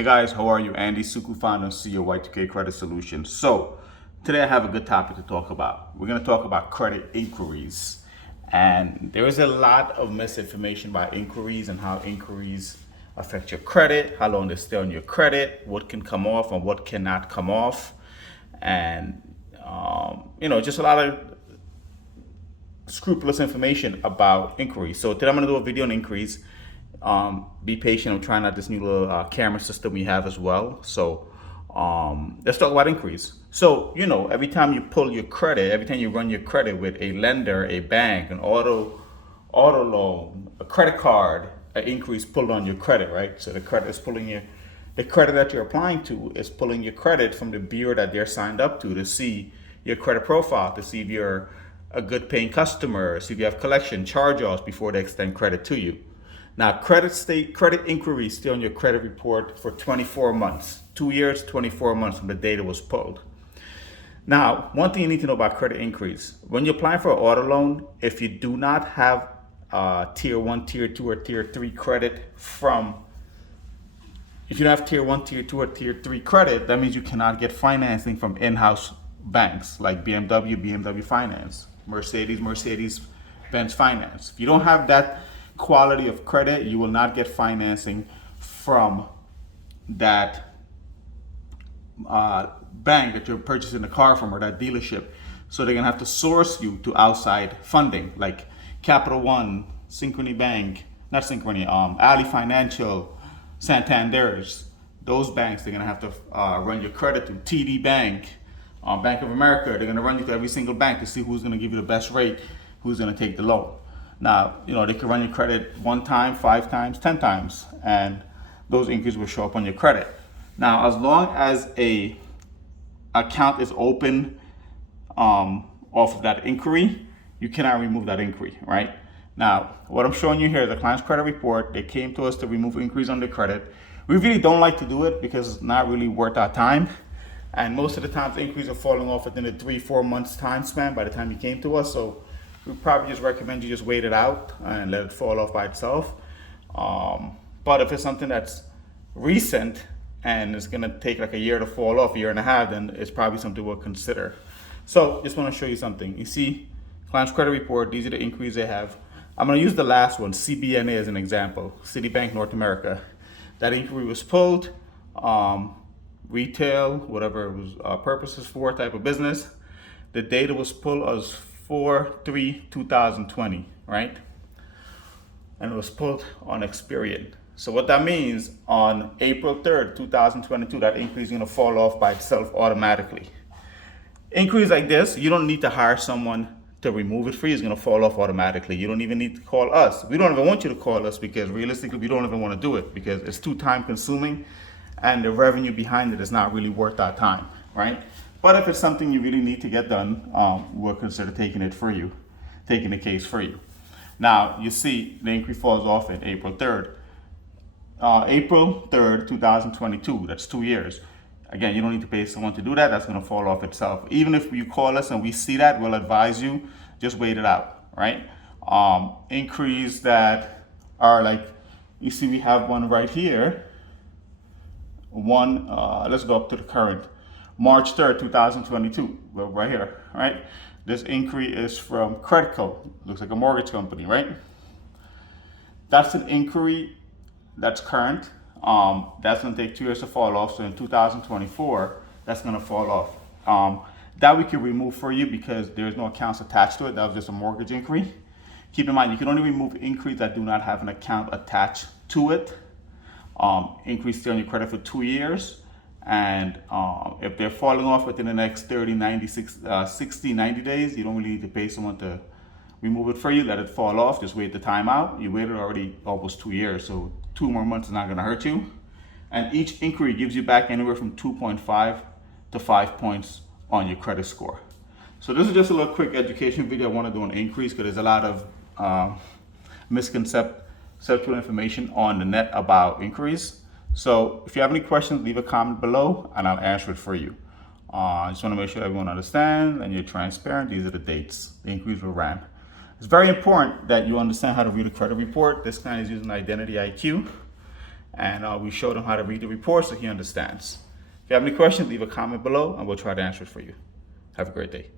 Hey guys, how are you? Andy Suku, founder and CEO Y2K Credit Solutions. So today I have a good topic to talk about. We're going to talk about credit inquiries. And there is a lot of misinformation about inquiries and how inquiries affect your credit, how long they stay on your credit, what can come off and what cannot come off. And, just a lot of scrupulous information about inquiries. So today I'm going to do a video on inquiries. Be patient. I'm trying out this new little camera system we have as well. So let's talk about inquiries. So every time you pull your credit, every time you run your credit with a lender, a bank, an auto loan, a credit card, an inquiry is pulled on your credit, right? So the credit that you're applying to is pulling your credit from the bureau that they're signed up to see your credit profile, to see if you're a good paying customer, see if you have collection charge-offs before they extend credit to you. Now, credit inquiries stay on your credit report for 24 months, 2 years, 24 months from the date it was pulled. Now, one thing you need to know about credit inquiries: when you're applying for an auto loan, if you do not have tier 1, tier 2, or tier 3 credit if you don't have tier 1, tier 2, or tier 3 credit, that means you cannot get financing from in-house banks like BMW Finance, Mercedes-Benz Finance. If you don't have that quality of credit, you will not get financing from that bank that you're purchasing the car from, or that dealership. So they're gonna have to source you to outside funding like Capital One, Synchrony Bank, not Synchrony, Ali Financial, Santander's. Those banks, they're gonna have to run your credit through TD Bank, Bank of America. They're gonna run you through every single bank to see who's gonna give you the best rate, who's gonna take the loan. Now, they can run your credit 1 time, 5 times, 10 times, and those inquiries will show up on your credit. Now, as long as a account is open off of that inquiry, you cannot remove that inquiry, right? Now, what I'm showing you here is the client's credit report. They came to us to remove inquiries on their credit. We really don't like to do it because it's not really worth our time. And most of the times, inquiries are falling off within a 3-4 months time span by the time you came to us. So we probably just recommend you just wait it out and let it fall off by itself. But if it's something that's recent and it's gonna take like a year to fall off, a year and a half, then it's probably something we'll consider. So just wanna show you something. You see, client's credit report, these are the inquiries they have. I'm gonna use the last one, CBNA, as an example, Citibank North America. That inquiry was pulled, retail, whatever it was purposes for, type of business. The data was pulled as 4/3/2020, right? And it was pulled on Experian. So what that means, on April 3rd, 2022, that inquiry is gonna fall off by itself automatically. Inquiries like this, you don't need to hire someone to remove it for you. It's gonna fall off automatically. You don't even need to call us. We don't even want you to call us because realistically, we don't even wanna do it because it's too time consuming and the revenue behind it is not really worth our time, right? But if it's something you really need to get done, we'll consider taking the case for you. Now, you see the inquiry falls off in April 3rd. April 3rd, 2022, that's 2 years. Again, you don't need to pay someone to do that. That's gonna fall off itself. Even if you call us and we see that, we'll advise you, just wait it out, right? Inquiries that are like, you see we have one right here. Let's go up to the current. March 3rd, 2022, right here, right? This inquiry is from Credco, looks like a mortgage company, right? That's an inquiry that's current. That's gonna take 2 years to fall off, so in 2024, that's gonna fall off. That we can remove for you because there's no accounts attached to it. That was just a mortgage inquiry. Keep in mind, you can only remove inquiries that do not have an account attached to it. Inquiries stay on your credit for 2 years. And if they're falling off within the next 30, 60, 90 days, you don't really need to pay someone to remove it for you. Let it fall off. Just wait the time out. You waited already almost 2 years, so 2 more months is not going to hurt you. And each inquiry gives you back anywhere from 2.5 to 5 points on your credit score. So this is just a little quick education video I want to do on inquiries because there's a lot of misconceptual information on the net about inquiries. So if you have any questions, leave a comment below and I'll answer it for you. I just want to make sure everyone understands and you're transparent. These are the dates the inquiries were ran. It's very important that you understand how to read a credit report. This client is using Identity IQ. and we showed him how to read the report so he understands. If you have any questions, leave a comment below and we'll try to answer it for you. Have a great day.